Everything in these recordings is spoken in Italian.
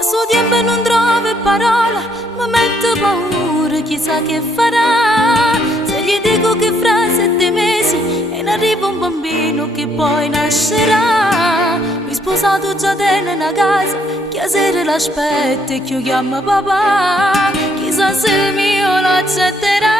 Passo tempo e non trovo parola, mi metto paura, chissà che farà. Se gli dico che fra 7 mesi e ne arriva un bambino che poi nascerà. Mi sposato già dentro una casa, che a sera l'aspetta e che io chiamo papà. Chissà se il mio lo accetterà.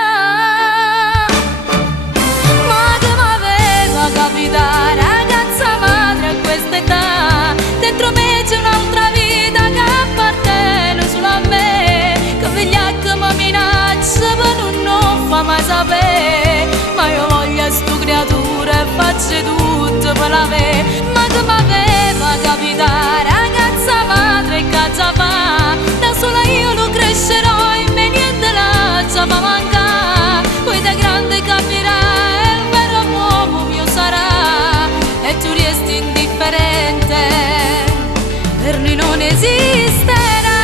Ma che m'aveva capitato, ragazza madre a questa età. Dentro me c'è un'altra vita che appartiene solo a me, che vigliacca mi minaccia per non fa mai sapere. Ma io voglio sto creatura e faccio tutto per l'avere. Ma che m'aveva capitato, ragazza madre che già fa. Da sola io lo crescerò e me niente la già va mancare. Poi da grande capirai il vero uomo mio sarà. E tu resti indifferente, per noi non esisterà.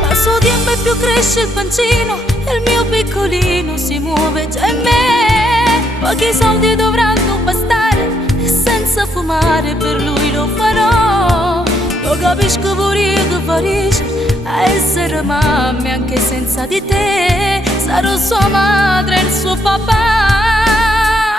Passo tempo e più cresce il pancino e il mio piccolino si muove già in me. Pochi soldi dovranno bastare e senza fumare per lui lo farò. Lo capisco pure io che farisce a essere mamma anche senza di te. Sarò sua madre e il suo papà.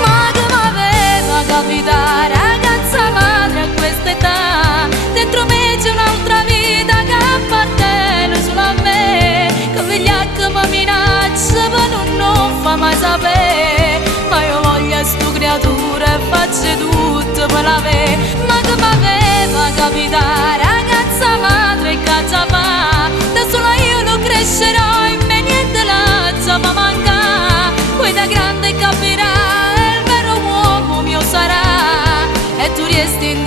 Ma che m'aveva capitato, ragazza madre a questa età. Dentro me c'è un'altra vita che appartiene solo a me, che vigliacca mi minaccia per non fa mai sapere. Ma io voglio sto creatura e faccio tutto per l'avere. Ma che m'aveva capitato, ragazza madre che già fa. Da sola io lo crescerò e me niente la già va mancare. Poi da grande capirai il vero uomo mio sarà. E tu resti in